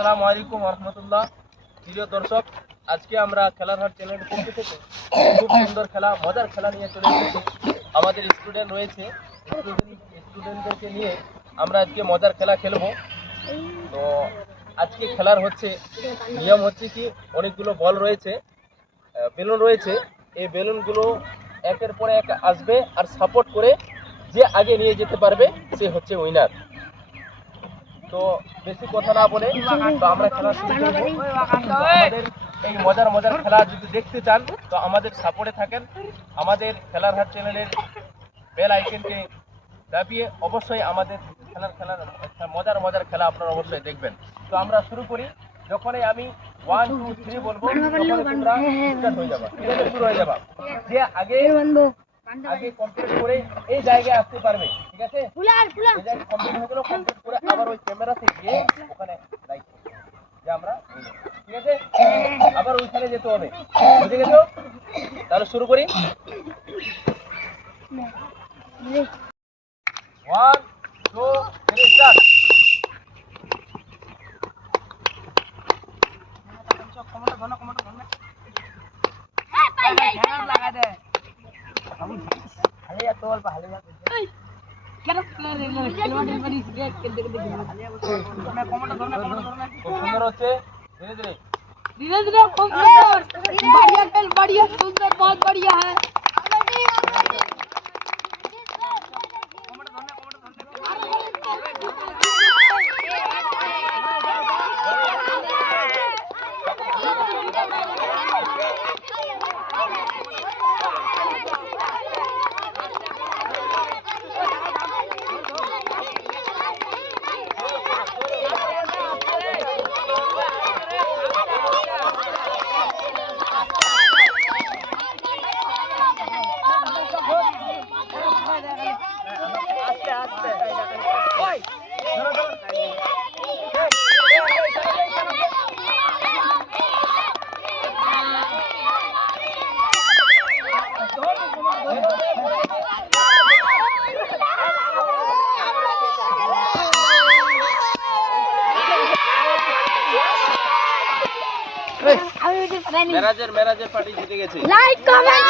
আসসালামু আলাইকুম রহমতুল্লাহ। প্রিয় দর্শক, আজকে আমরা খেলার হাট চ্যানেলের পক্ষ থেকে খুব সুন্দর খেলা, মজার খেলা নিয়ে চলে এসেছি। আমাদের স্টুডেন্ট রয়েছে, স্টুডেন্টদেরকে নিয়ে আমরা আজকে মজার খেলা খেলবো। তো আজকে খেলার নিয়ম হচ্ছে কি, অনেকগুলো বল রয়েছে, বেলুন রয়েছে। এই বেলুনগুলো একের পরে এক আসবে, আর সাপোর্ট করে যে আগে নিয়ে যেতে পারবে সে হচ্ছে উইনার। তো বেশি কথা না বলে তো আমরা খেলা শুরু করব। আমাদের এই মজার মজার খেলা যদি দেখতে চান তো আমাদের সাপোর্টে থাকেন। আমাদের খেলার হাট চ্যানেলের বেল আইকনকে দাবিয়ে অবশ্যই আমাদের খেলার মজার মজার খেলা আপনারা অবশ্যই দেখবেন। তো আমরা শুরু করি। যখনই আমি 1 2 3 বলবো তখনই তোমরা স্টার্ট হয়ে যাবে, ঠিক আছে? শুরু হয়ে যাবে। যে আগে কমপ্লিট করে এই জায়গায় আসতে পারবে, ঠিক আছে? এই জায়গায় কমপ্লিট হয়ে গেল, কমপ্লিট করে আবার ওই ক্যামেরাতে গিয়ে ওখানে লাইক যে আমরা, ঠিক আছে? আবার ওইখানে যেতে হবে, বুঝে গেছো? তাহলে শুরু করি। 1 2 3 স্টার্ট। খুব সুন্দর হচ্ছে, ধীরে ধীরে खूब सुंदर बढ़िया खेल, बढ़िया सुंदर, बहुत बढ़िया है। মেরাজের পার্টি জিতে গেছে। Like comment